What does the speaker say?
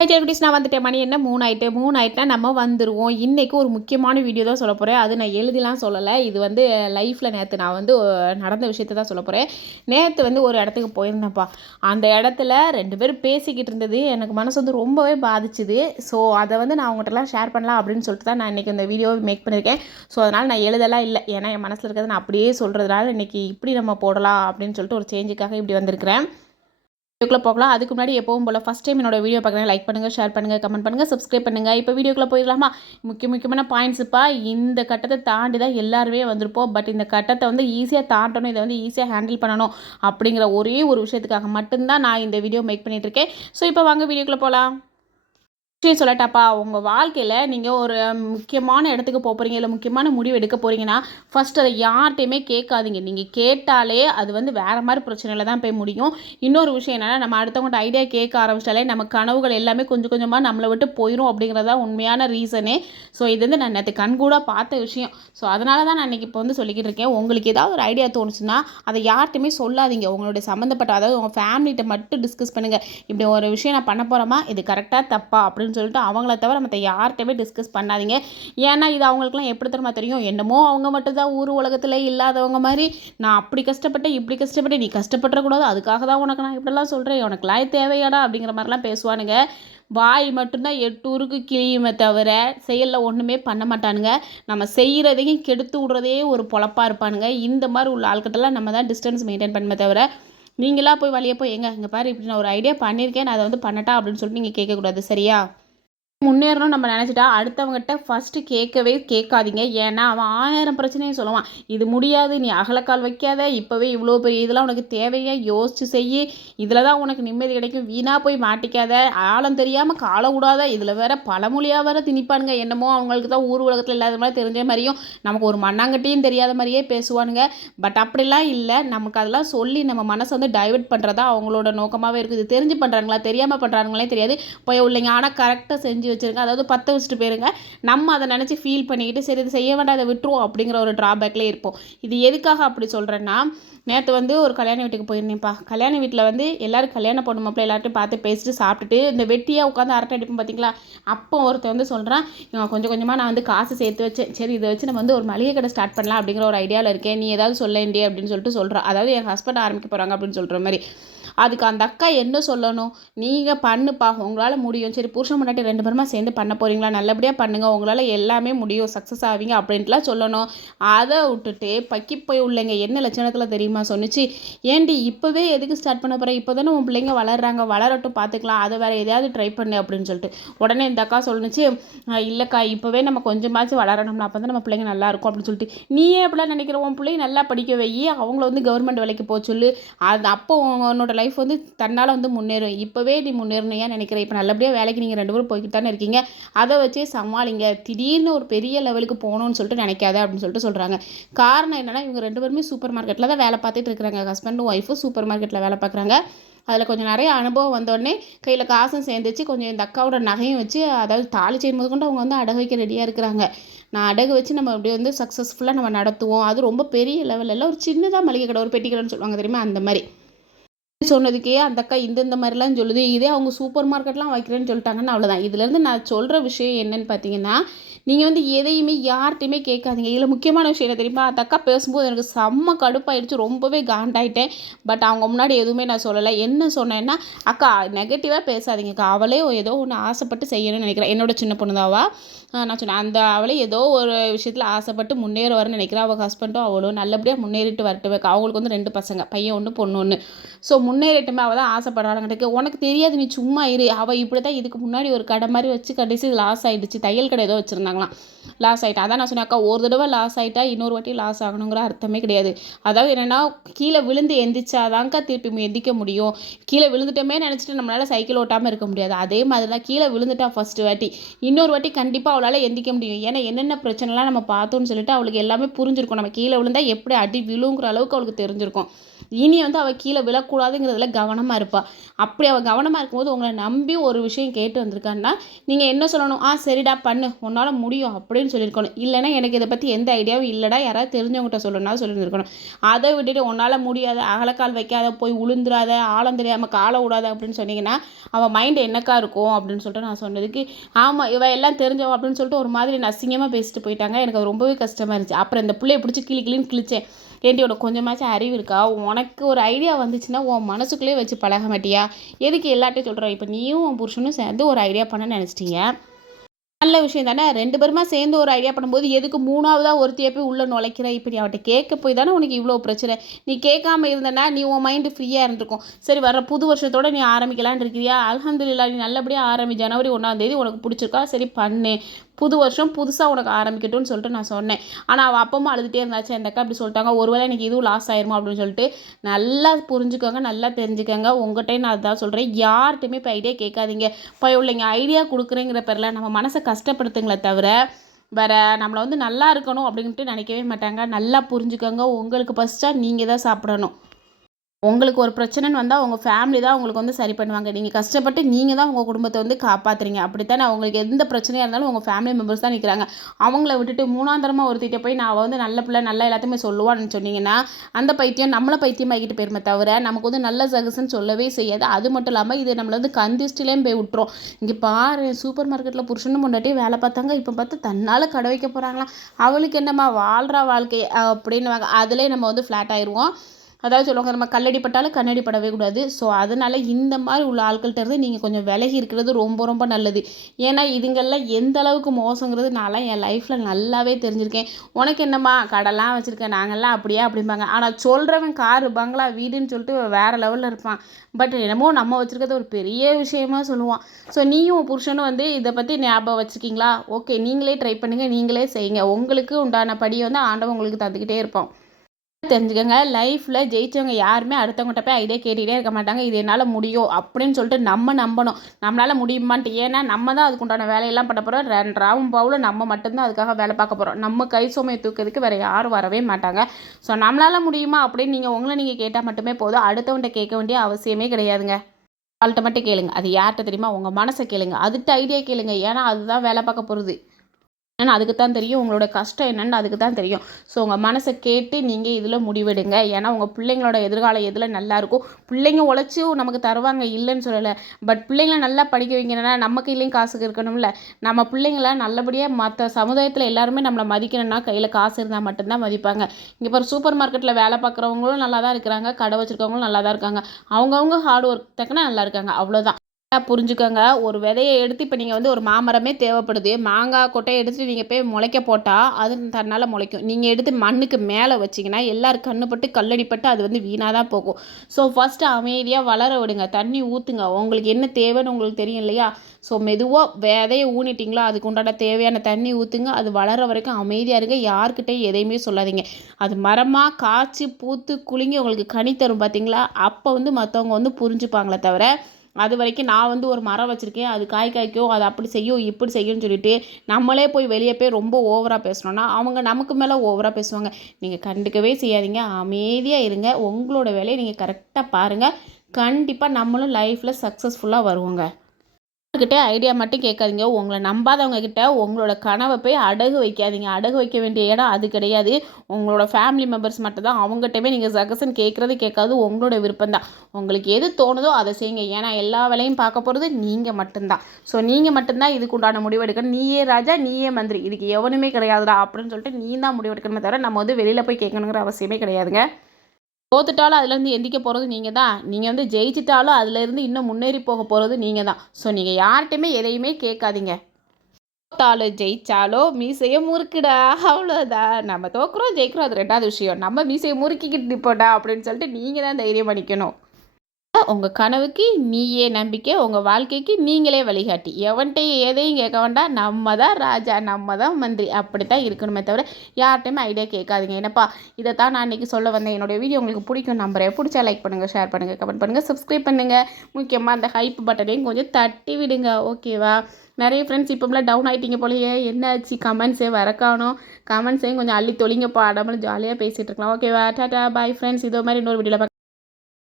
குட்டீஸ் நான் வந்துட்டேன். மணி என்ன 3 ஆயிட்டு. 3 ஆயிட்டுனா நம்ம வந்துருவோம். இன்னைக்கு ஒரு முக்கியமான வீடியோ தான் சொல்லப் போறேன். அது நான் எழுதிலாம் சொல்லல. இது வந்து லைஃப்ல நேத்து நான் வந்து நடந்த விஷயத்த தான் சொல்லப் போறேன். நேத்து வந்து ஒரு இடத்துக்கு போயிருந்தேன்ப்பா. அந்த இடத்துல 2 பேரும் பேசிக்கிட்டு இருந்தது எனக்கு மனசு வந்து ரொம்பவே பாதிச்சுது. ஸோ அத வந்து நான் உங்கள்கிட்டலாம் ஷேர் பண்ணலாம் அப்படின்னு சொல்லிட்டு தான் நான் இன்னைக்கு இந்த வீடியோவை மேக் பண்ணியிருக்கேன். ஸோ அதனால் நான் எழுதலாம் இல்லை. ஏன்னா என் மனசில் இருக்கிறத நான் அப்படியே சொல்கிறதுனால இன்னைக்கு இப்படி நம்ம போடலாம் அப்படின்னு சொல்லிட்டு ஒரு சேஞ்சுக்காக இப்படி வந்திருக்கிறேன். வீடியோக்குள்ள போகலாம். அதுக்கு முன்னாடி எப்பவும் போல ஃபஸ்ட் டைம் என்னோட வீடியோ பார்க்குறேன், லைக் பண்ணுங்கள், ஷேர் பண்ணுங்கள், கமெண்ட் பண்ணுங்கள், சப்ஸ்கிரைப் பண்ணுங்கள். இப்போ வீடியோக்குள்ளே போயிடலாமா? முக்கியமான பாயிண்ட்ஸுப்பா. இந்த கட்டத்தை தாண்டி தான் எல்லாருமே வந்திருப்போம். பட் இந்த கட்டத்தை வந்து ஈஸியாக தாண்டணும், இதை வந்து ஈஸியாக ஹேண்டில் பண்ணணும் அப்படிங்கிற ஒரே ஒரு விஷயத்துக்காக மட்டும்தான் நான் இந்த வீடியோ மேக் பண்ணிகிட்டு இருக்கேன். ஸோ இப்போ வாங்க வீடியோக்குள்ளே போகலாம். விஷயம் சொல்லட்டாப்பா. உங்கள் வாழ்க்கையில் நீங்கள் ஒரு முக்கியமான இடத்துக்கு போகிறீங்க, இல்லை முக்கியமான முடிவு எடுக்க போகிறீங்கன்னா ஃபஸ்ட் அதை யார்கிட்டையுமே கேட்காதீங்க. நீங்கள் கேட்டாலே அது வந்து வேறு மாதிரி பிரச்சனையில் தான் போய் முடியும். இன்னொரு விஷயம் என்னென்னா, நம்ம அடுத்தவங்கள்ட்ட ஐடியா கேட்க ஆரம்பிச்சிட்டாலே நம்ம கனவுகள் எல்லாமே கொஞ்சம் கொஞ்சமாக நம்மளை விட்டு போயிடும் அப்படிங்கிறதா உண்மையான ரீசனே. ஸோ இது வந்து நான் நேற்று கண்கூடாக பார்த்த விஷயம். ஸோ அதனால தான் நான் இன்றைக்கி இப்போ வந்து சொல்லிக்கிட்டு இருக்கேன். உங்களுக்கு ஏதாவது ஒரு ஐடியா தோணுச்சுன்னா அதை யார்கிட்டையுமே சொல்லாதீங்க. உங்களுடைய சம்மந்தப்பட்ட, அதாவது உங்கள் ஃபேமிலிகிட்ட மட்டும் டிஸ்கஸ் பண்ணுங்கள். இப்படி ஒரு விஷயம் நான் பண்ண போகிறோமா, இது கரெக்டாக தப்பா அப்படின்னு சொல்லிட்டு அவங்கள தவிர மற்ற யார்கிட்டயுமே டிஸ்கஸ் பண்ணாதீங்க. ஏன்னா இது அவங்களுக்குலாம் எப்படி தெரியுமா தெரியும், என்னமோ அவங்க மட்டும்தான் ஊர் உலகத்தில் இல்லாதவங்க மாதிரி, நான் அப்படி கஷ்டப்பட்டேன் இப்படி கஷ்டப்பட்டேன், நீ கஷ்டப்படக்கூடாது, அதுக்காக தான் உனக்கு நான் இப்படிலாம் சொல்கிறேன், உனக்கு லாய் தேவையாடா அப்படிங்கிற மாதிரிலாம் பேசுவானுங்க. வாய் மட்டும்தான் 8 ஊருக்கு கிளியுமே தவிர செயலில் ஒன்றுமே பண்ண மாட்டானுங்க. நம்ம செய்கிறதையும் கெடுத்து விடுறதே ஒரு பொழப்பாக இருப்பானுங்க. இந்த மாதிரி உள்ள ஆட்கிட்டலாம் நம்ம தான் டிஸ்டன்ஸ் மெயின்டைன் பண்ணுமே தவிர, நீங்களா போய் வழியே போய் இங்கே பாரு இப்படி நான் ஒரு ஐடியா பண்ணியிருக்கேன், நான் அதை வந்து பண்ணட்டா அப்படின்னு சொல்லிட்டு நீங்கள் கேட்கக்கூடாது. சரியா? முன்னேறணும் நம்ம நினச்சிட்டா அடுத்தவங்ககிட்ட ஃபஸ்ட்டு கேட்கவே கேட்காதீங்க. ஏன்னா அவன் 1000 பிரச்சனையும் சொல்லுவான். இது முடியாது, நீ அகலக்கால் வைக்காத, இப்போவே இவ்வளோ பெரிய இதெல்லாம் உனக்கு தேவையா, யோசிச்சு செய்யி, இதில் தான் உனக்கு நிம்மதி கிடைக்கும், வீணாக போய் மாட்டிக்காத, ஆழம் தெரியாமல் காலை விடாத, இதில் வேற பழமொழியாக வேற திணிப்பானுங்க. என்னமோ அவங்களுக்கு தான் ஊர் உலகத்தில் இல்லாத மாதிரி தெரிஞ்ச மாதிரியும் நமக்கு ஒரு மண்ணாங்கட்டியும் தெரியாத மாதிரியே பேசுவானுங்க. பட் அப்படிலாம் இல்லை. நமக்கு அதெல்லாம் சொல்லி நம்ம மனசை வந்து டைவெர்ட் பண்ணுறதா அவங்களோட நோக்கமாகவே இருக்குது. இது தெரிஞ்சு பண்ணுறாங்களா தெரியாமல் பண்ணுறாங்களே தெரியாது. போய் இல்லைங்க, ஆனால் கரெக்டாக செஞ்சு வச்சுருங்க. அதாவது 10 வச்சுட்டு போயிருங்க. நம்ம அதை நினச்சி ஃபீல் பண்ணிக்கிட்டு சரி இது செய்ய வேண்டாம், அதை விட்டுருவோம் அப்படிங்கிற ஒரு ட்ராபேக்லேயே இருப்போம். இது எதுக்காக அப்படி சொல்கிறேன்னா, நேற்று வந்து ஒரு கல்யாண வீட்டுக்கு போயிருந்தேன்ப்பா. கல்யாண வீட்டில் வந்து எல்லோரும் கல்யாண பொண்ணு மாப்பிள்ளை எல்லார்ட்டையும் பார்த்து பேசிட்டு சாப்பிட்டுட்டு இந்த வெட்டியாக உட்காந்து அரட்டை அடிப்போம் பார்த்தீங்களா. அப்போ ஒருத்தர் வந்து சொல்கிறான், கொஞ்சம் கொஞ்சமாக நான் வந்து காசு சேர்த்து வச்சேன், சரி இதை வச்சு நம்ம வந்து ஒரு மளிகை கடை ஸ்டார்ட் பண்ணலாம் அப்படிங்கிற ஒரு ஐடியாவில் இருக்கேன், நீ ஏதாவது சொல்லேன்டி அப்படின்னு சொல்லிட்டு சொல்கிறான். அதாவது என் ஹஸ்பண்ட் ஆரம்பிக்க போகிறாங்க அப்படின்னு சொல்கிற மாதிரி. அதுக்கு அந்த அக்கா என்ன சொல்லணும், நீங்கள் பண்ணுப்பா, உங்களால் முடியும், சரி புருஷன் முன்னாடி 2 பேருமா சேர்ந்து பண்ண போகிறீங்களா, நல்லபடியாக பண்ணுங்கள், உங்களால் எல்லாமே முடியும், சக்ஸஸ் ஆவீங்க அப்படின்ட்டுலாம் சொல்லணும். அதை விட்டுட்டு பக்கி போய் உள்ளங்க என்ன லட்சணத்தில் தெரியுமா சொன்னிச்சு, ஏண்டி இப்போவே எதுக்கு ஸ்டார்ட் பண்ண போகிறேன், இப்போ தானே உன் பிள்ளைங்க வளர்கிறாங்க, வளரட்டும் பார்த்துக்கலாம், அதை வேறு எதையாவது ட்ரை பண்ணு அப்படின்னு சொல்லிட்டு. உடனே இந்த அக்கா சொல்லுச்சு, இல்லைக்கா இப்போவே நம்ம கொஞ்சமாச்சும் வளரணும்னா அப்போ தான் நம்ம பிள்ளைங்க நல்லா இருக்கும் அப்படின்னு சொல்லிட்டு. நீயே எப்படிலாம் நினைக்கிற, உன் பிள்ளைங்க நல்லா படிக்க வை, அவங்கள வந்து கவர்மெண்ட் வேலைக்கு போக சொல்லு, அது அப்போ உன்னோட லைஃப் வந்து தன்னால் வந்து முன்னேறும். இப்போவே நீ முன்னேறணும் ஏன் நினைக்கிறேன், இப்போ நல்லபடியாக வேலைக்கு நீங்கள் 2 பேரும் போய்கிட்டு தானே இருக்கீங்க, அதை வச்சே சமாளிங்க, திடீர்னு ஒரு பெரிய லெவலுக்கு போகணும்னு சொல்லிட்டு நினைக்காத அப்படின்னு சொல்லிட்டு சொல்கிறாங்க. காரணம் என்னென்னா, இவங்க 2 பேருமே சூப்பர் மார்க்கெட்டில் தான் வேலை பார்த்துட்டு இருக்கிறாங்க. ஹஸ்பண்டும் ஒய்ஃபும் சூப்பர் மார்க்கெட்டில் வேலை பார்க்குறாங்க. அதில் கொஞ்சம் நிறைய அனுபவம் வந்தோடனே கையில் காசும் சேர்ந்துச்சு, கொஞ்சம் இந்த அக்காவோட நகையும் வச்சு, அதாவது தாலி செய்யும் போது கொண்டு அவங்க வந்து அடகு வைக்க ரெடியாக இருக்கிறாங்க. நான் அடகு வச்சு நம்ம அப்படி வந்து சக்ஸஸ்ஃபுல்லாக நம்ம நடத்துவோம், அது ரொம்ப பெரிய லெவலில் ஒரு சின்னதாக மளிகை கடை, ஒரு பெட்டி கடைன்னு சொல்லுவாங்க தெரியுமா, அந்த மாதிரி சொன்னதுக்கே அந்த அக்கா இந்த மாதிரிலாம் சொல்லுது. இதே அவங்க சூப்பர் மார்க்கெட்லாம் வைக்கிறேன்னு சொல்லிட்டாங்கன்னு அவ்வளோதான். இதுலேருந்து நான் சொல்கிற விஷயம் என்னன்னு பார்த்தீங்கன்னா, நீங்கள் வந்து எதையுமே யார்கிட்டையுமே கேட்காதீங்க. இதில் முக்கியமான விஷயம் என்ன தெரியுமா, அந்த அக்கா பேசும்போது எனக்கு செம்ம கடுப்பாயிடுச்சு, ரொம்பவே காண்டாயிட்டேன். பட் அவங்க முன்னாடி எதுவுமே நான் சொல்லலை. என்ன சொன்னேன்னா, அக்கா நெகட்டிவாக பேசாதீங்கக்கா, அவளே ஏதோ ஒன்று ஆசைப்பட்டு செய்யணும்னு நினைக்கிறேன். என்னோட சின்ன பொண்ணு தாவா. நான் சொன்னேன், அந்த அவளே ஏதோ ஒரு விஷயத்தில் ஆசைப்பட்டு முன்னேற வரன்னு நினைக்கிறேன். அவள் ஹஸ்பண்டும் அவளும் நல்லபடியாக முன்னேறிட்டு வரட்டுமே. அவங்களுக்கு வந்து 2 பசங்க, பையன் 1 பொண்ணு 1. ஸோ முன்னேறிட்டுமே அவள் தான் ஆசைப்படுறாளுங்கிட்ட, உனக்கு தெரியாது நீ சும்மா இரு, அவள் இப்படி தான் இதுக்கு முன்னாடி ஒரு கடை மாதிரி வச்சு கடைசி லாஸ் ஆகிடுச்சு, தையல் கடை ஏதோ வச்சுருந்தாங்களாம், லாஸ் ஆகிட்டா. அதான் நான் சொன்னேன், அக்கா ஒரு தடவை லாஸ் ஆகிட்டா இன்னொரு வாட்டி லாஸ் ஆகணுங்கிற அர்த்தமே கிடையாது. அதாவது என்னென்னா, கீழே விழுந்து எந்திரிச்சாதான்க்கா திருப்பி எந்திக்க முடியும். கீழே விழுந்துட்டோமே நினச்சிட்டு நம்மளால் சைக்கிள் ஓட்டாமல் இருக்க முடியாது. அதே மாதிரி தான் கீழே விழுந்துட்டா ஃபஸ்ட்டு வாட்டி, இன்னொரு வாட்டி கண்டிப்பாக அவளால் எந்திக்க முடியும். ஏன்னா என்னென்ன பிரச்சனைலாம் நம்ம பார்த்தோன்னு சொல்லிட்டு அவளுக்கு எல்லாமே புரிஞ்சிருக்கும். நம்ம கீழே விழுந்தால் எப்படி அடி விழுங்கிற அளவுக்கு அவளுக்கு தெரிஞ்சிருக்கும். இனி வந்து அவள் கீழே விழக்கூடாதுங்கிறதுல கவனமாக இருப்பாள். அப்படி அவள் கவனமாக இருக்கும்போது உங்களை நம்பி ஒரு விஷயம் கேட்டு வந்திருக்கான்னா நீங்கள் என்ன சொல்லணும்? சரிடா பண்ணு, உன்னால் முடியும் அப்படின்னு சொல்லியிருக்கணும். இல்லைன்னா எனக்கு இதை பற்றி எந்த ஐடியாவும் இல்லைடா, யாராவது தெரிஞ்சவங்ககிட்ட சொல்லணும்னா சொல்லியிருக்கணும். அதை விட்டுட்டு உன்னால் முடியாத, அகலக்கால் வைக்காத, போய் உளுந்துராத, ஆழம் தெரியாமல் காலை விடாத அப்படின்னு சொன்னீங்கன்னா அவள் மைண்டு என்னக்கா இருக்கும் அப்படின்னு சொல்லிட்டு நான் சொன்னதுக்கு, ஆமாம் இவள் எல்லாம் தெரிஞ்சவன் அப்படின்னு சொல்லிட்டு ஒரு மாதிரி அசிங்கமாக பேசிட்டு போயிட்டாங்க. எனக்கு அது ரொம்பவே கஷ்டமாக இருந்துச்சு. அப்புறம் இந்த பிள்ளைய பிடிச்சி கிளின்னு கிழிச்சேன். ஏன்டி உனக்கு கொஞ்சமாச்சும் அறிவு இருக்கா? உனக்கு ஒரு ஐடியா வந்துச்சுன்னா உன் மனசுக்குள்ளேயே வச்சு பழக மாட்டியா? எதுக்கு எல்லாட்டையும் சொல்கிறேன்? இப்போ நீயும் உன் புருஷனும் சேர்ந்து ஒரு ஐடியா பண்ண நினச்சிட்டீங்க, நல்ல விஷயம் தானே. 2 பேருமா சேர்ந்து ஒரு ஐடியா பண்ணும்போது எதுக்கு 3ஆவதா ஒருத்தியை போய் உள்ளே நுழைக்கிற? இப்படி அவட்ட கேட்க போய் தானே உனக்கு இவ்வளோ பிரச்சனை. நீ கேட்காம இருந்தனா நீ உன் மைண்டு ஃப்ரீயாக இருந்திருக்கும். சரி வர புது வருஷத்தோடு நீ ஆரம்பிக்கலான்னு இருக்கிறியா? அல்ஹம்துலில்லாஹ், நீ நல்லபடியாக ஆரம்பி. ஜனவரி 1ஆம் தேதி உனக்கு பிடிச்சிருக்கா? சரி பண்ணு. புது வருஷம் புதுசாக உனக்கு ஆரம்பிக்கட்டும்னு சொல்லிட்டு நான் சொன்னேன். ஆனால் அவள் அப்பமா அழுதுகிட்டே இருந்தாச்சு. அந்த அக்கா இப்படி சொல்லிட்டாங்க, ஒருவேளை எனக்கு இதுவும் லாஸ் ஆயிருமா அப்படின்னு சொல்லிட்டு. நல்லா புரிஞ்சுக்கோங்க, நல்லா தெரிஞ்சுக்கோங்க. உங்கள்கிட்ட நான் அதான் சொல்கிறேன், யார்கிட்டையுமே இப்போ ஐடியா கேட்காதீங்க. இப்போ இவளைங்க ஐடியா கொடுக்குறேங்கிற பேரில் நம்ம மனசை கஷ்டப்படுத்துங்களே தவிர வேற நம்மளை வந்து நல்லா இருக்கணும் அப்படின்ட்டு நினைக்கவே மாட்டாங்க. நல்லா புரிஞ்சுக்கோங்க. உங்களுக்கு பசிச்சா நீங்கள் தான் சாப்பிடணும். உங்களுக்கு ஒரு பிரச்சனைன்னு வந்தால் உங்கள் ஃபேமிலி தான் உங்களுக்கு வந்து சரி பண்ணுவாங்க. நீங்கள் கஷ்டப்பட்டு நீங்கள் தான் உங்கள் குடும்பத்தை வந்து காப்பாற்றுறீங்க. அப்படித்தானே? உங்களுக்கு எந்த பிரச்சனையாக இருந்தாலும் உங்கள் ஃபேமிலி மெம்பர்ஸ் தான் நிற்கிறாங்க. அவங்கள விட்டுட்டு மூணாந்தரமாக ஒருத்திட்ட போய் நான் வந்து நல்ல பிள்ளை நல்லா எல்லாத்தையுமே சொல்லுவான்னு சொன்னீங்கன்னா அந்த பைத்தியம் நம்மளை பைத்தியமாகிட்டு போயிருமே தவிர நமக்கு வந்து நல்ல சஜஷன் சொல்லவே செய்யாது. அது மட்டும் இல்லாமல் இது நம்மளை வந்து கந்திஷ்டிலேயும் போய் விட்டுரும். இங்கே பாரு, சூப்பர் மார்க்கெட்டில் புருஷனும் முன்னாடி வேலை பார்த்தாங்க, இப்போ பார்த்து தன்னால் கடை வைக்க போகிறாங்களாம். அவளுக்கு என்னம்மா வாழ்கிற வாழ்க்கை அப்படின்னு அதிலே நம்ம வந்து ஃப்ளாட் ஆயிடுவோம். அதாவது சொல்லுவாங்க, நம்ம கல்லடி பட்டாலும் கண்ணடி படவே கூடாது. ஸோ அதனால் இந்த மாதிரி உள்ள ஆட்கள்கிட்ட இருந்து நீங்கள் கொஞ்சம் விலகி இருக்கிறது ரொம்ப ரொம்ப நல்லது. ஏன்னா இதுங்கெல்லாம் எந்த அளவுக்கு மோசங்கிறது நான்லாம் என் லைஃப்பில் நல்லாவே தெரிஞ்சிருக்கேன். உனக்கு என்னம்மா கடைலாம் வச்சுருக்கேன், நாங்கள்லாம் அப்படியே அப்படிம்பாங்க. ஆனால் சொல்கிறவன் காரு பங்களா வீடுன்னு சொல்லிட்டு வேறு லெவலில் இருப்பான். பட் என்னமோ நம்ம வச்சுருக்கிறது ஒரு பெரிய விஷயமா சொல்லுவான். ஸோ நீயும் புருஷனும் வந்து இதை பற்றி ஞாபகம் வச்சுருக்கீங்களா? ஓகே, நீங்களே ட்ரை பண்ணுங்கள், நீங்களே செய்யுங்க. உங்களுக்கு உண்டான படியை வந்து ஆண்டவன் உங்களுக்கு தந்துக்கிட்டே இருப்போம். தெரிஞ்சுக்கோங்க, லைஃப்பில் ஜெயித்தவங்க யாருமே அடுத்தவங்ககிட்ட போய் ஐடியா கேட்டுகிட்டே இருக்க மாட்டாங்க. இது என்னால் முடியும் அப்படின்னு சொல்லிட்டு நம்ம நம்பணும். நம்மளால் முடியுமான்ட்டு. ஏன்னா நம்ம தான் அதுக்குண்டான வேலையெல்லாம் பண்ண போகிறோம். 2 ராவும் பவுலும் நம்ம மட்டும்தான் அதுக்காக வேலை பார்க்க போகிறோம். நம்ம கை சுமையை தூக்கிறதுக்கு வேறு யாரும் வரவே மாட்டாங்க. ஸோ நம்மளால் முடியுமா அப்படின்னு நீங்கள் கேட்டால் மட்டுமே போதும். அடுத்தவன்கிட்ட கேட்க வேண்டிய அவசியமே கிடையாதுங்க. அவள்கிட்ட மட்டும் கேளுங்க. அது யார்கிட்ட தெரியுமா? உங்கள் மனசை கேளுங்க. அதுகிட்ட ஐடியா கேளுங்க. ஏன்னா அதுதான் வேலை பார்க்க போகிறது. ஏன்னா அதுக்கு தான் தெரியும் உங்களோட கஷ்டம் என்னன்னு, அதுக்கு தான் தெரியும். ஸோ உங்கள் மனசை கேட்டு நீங்கள் இதில் முடிவெடுங்க. ஏன்னா உங்கள் பிள்ளைங்களோட எதிர்காலம் எதில் நல்லாயிருக்கும். பிள்ளைங்க உழைச்சும் நமக்கு தருவாங்க, இல்லைன்னு சொல்லலை. பட் பிள்ளைங்கள நல்லா படிக்க வைக்கணும்னா நம்ம கையிலையும் காசுக்கு இருக்கணும்ல. நம்ம பிள்ளைங்கள நல்லபடியாக மற்ற சமுதாயத்தில் எல்லாருமே நம்மளை மதிக்கணும்னா கையில் காசு இருந்தால் மட்டும்தான் மதிப்பாங்க. இங்கே இப்போ சூப்பர் மார்க்கெட்டில் வேலை பார்க்குறவங்களும் நல்லா தான் இருக்கிறாங்க, கடை வச்சுருக்கவங்களும் நல்லா தான் இருக்காங்க. அவங்கவுங்க ஹார்ட் ஒர்க் தக்கன நல்லா இருக்காங்க, அவ்வளோதான். புரிஞ்சுக்கோங்க. ஒரு விதையை எடுத்து இப்போ நீங்கள் வந்து ஒரு மாமரமே தேவைப்படுது, மாங்காய் கொட்டையை எடுத்துகிட்டு நீங்கள் போய் முளைக்க போட்டால் அது தன்னால் முளைக்கும். நீங்கள் எடுத்து மண்ணுக்கு மேலே வச்சிங்கன்னா எல்லாரும் கண்ணுப்பட்டு கல்லடிப்பட்டு அது வந்து வீணாக தான் போகும். ஸோ ஃபஸ்ட்டு அமைதியாக வளர விடுங்க, தண்ணி ஊற்றுங்க. உங்களுக்கு என்ன தேவைன்னு உங்களுக்கு தெரியும் இல்லையா? ஸோ மெதுவாக விதையை ஊனிட்டிங்களோ அதுக்கு உண்டான தேவையான தண்ணி ஊற்றுங்க. அது வளர வரைக்கும் அமைதியாக இருங்க. யார்கிட்டையும் எதையுமே சொல்லாதீங்க. அது மரமாக காய்ச்சி பூத்து குலுங்கி உங்களுக்கு கனி தரும் பார்த்தீங்களா? அப்போ வந்து மற்றவங்க வந்து புரிஞ்சுப்பாங்களே தவிர அது வரைக்கும் நான் வந்து ஒரு மரம் வச்சுருக்கேன், அது காய்க்கும், அது அப்படி செய்யும் இப்படி செய்யும்னு சொல்லிட்டு நம்மளே போய் வெளியே போய் ரொம்ப ஓவராக பேசணும்னா அவங்க நமக்கு மேலே ஓவராக பேசுவாங்க. நீங்கள் கண்டுக்கவே செய்யாதீங்க, அமைதியாக இருங்க. உங்களோட வேலையை நீங்கள் கரெக்டாக பாருங்கள். கண்டிப்பாக நம்மளும் லைஃப்பில் சக்ஸஸ்ஃபுல்லாக வருவோங்க. கிட்ட ஐடியா மட்டும் கேட்காதீங்க. உங்களை நம்பாதவங்க கிட்ட உங்களோட கனவை போய் அடகு வைக்காதீங்க. அடகு வைக்க வேண்டிய இடம் அது கிடையாது. உங்களோட ஃபேமிலி மெம்பர்ஸ் மட்டும் தான். அவங்ககிட்டவே நீங்கள் சஜஷன் கேட்காது உங்களோட விருப்பம் தான். உங்களுக்கு எது தோணுதோ அதை செய்யுங்க. ஏன்னா எல்லா வேலையும் பார்க்க போகிறது நீங்கள் மட்டும்தான். ஸோ நீங்கள் மட்டும்தான் இதுக்கு உண்டான முடிவு எடுக்கணும். நீயே ராஜா நீயே மந்திரி, இதுக்கு எவனுமே கிடையாதுடா அப்படின்னு சொல்லிட்டு நீ தான் முடிவு எடுக்கணுமே தவிர நம்ம வந்து வெளியில் போய் கேட்கணுங்கிற அவசியமே கிடையாதுங்க. தோத்துட்டாலும் அதுலேருந்து எந்திக்க போகிறது நீங்கள் தான். நீங்கள் வந்து ஜெயிச்சிட்டாலும் அதுலேருந்து இன்னும் முன்னேறி போக போகிறது நீங்கள் தான். ஸோ நீங்கள் யார்கிட்டையுமே எதையுமே கேட்காதீங்க. தோத்தாலும் ஜெயிச்சாலோ மீசையை முறுக்குடா, அவ்வளோதான். நம்ம தோக்குறோம் ஜெயிக்கிறோம் அது 2வது விஷயம். நம்ம மீசையை முறுக்கிக்கிட்டு நிற்போடா அப்படின்னு சொல்லிட்டு நீங்கள் தான் தைரியம் பண்ணிக்கணும். உங்கள் கனவுக்கு நீயே நம்பிக்கை, உங்கள் வாழ்க்கைக்கு நீங்களே வழிகாட்டி. எவன்கிட்டையும் எதையும் கேட்க வேண்டாம். நம்ம தான் ராஜா, நம்ம தான் மந்திரி, அப்படித்தான் இருக்கணுமே தவிர யார்கிட்டையுமே ஐடியா கேட்காதீங்க. என்னப்பா இதை தான் நான் இன்றைக்கி சொல்ல வந்தேன். என்னுடைய வீடியோ உங்களுக்கு பிடிக்கும் நம்புறேன். பிடிச்சா லைக் பண்ணுங்கள், ஷேர் பண்ணுங்கள், கமெண்ட் பண்ணுங்கள், சப்ஸ்கிரைப் பண்ணுங்கள். முக்கியமாக அந்த ஹைப் பட்டனையும் கொஞ்சம் தட்டி விடுங்க, ஓகேவா? நிறைய ஃப்ரெண்ட்ஸ் இப்போலாம் டவுன் ஆகிட்டீங்க போலயே, என்னாச்சு கமெண்ட்ஸே வரக்கானோ? கமெண்ட்ஸையும் கொஞ்சம் அள்ளி தொழிங்கப்பா, நம்மளும் ஜாலியாக பேசிகிட்டு இருக்கலாம், ஓகேவா? Tata bye friends. இதோ மாதிரி இன்னொரு வீடியோவில்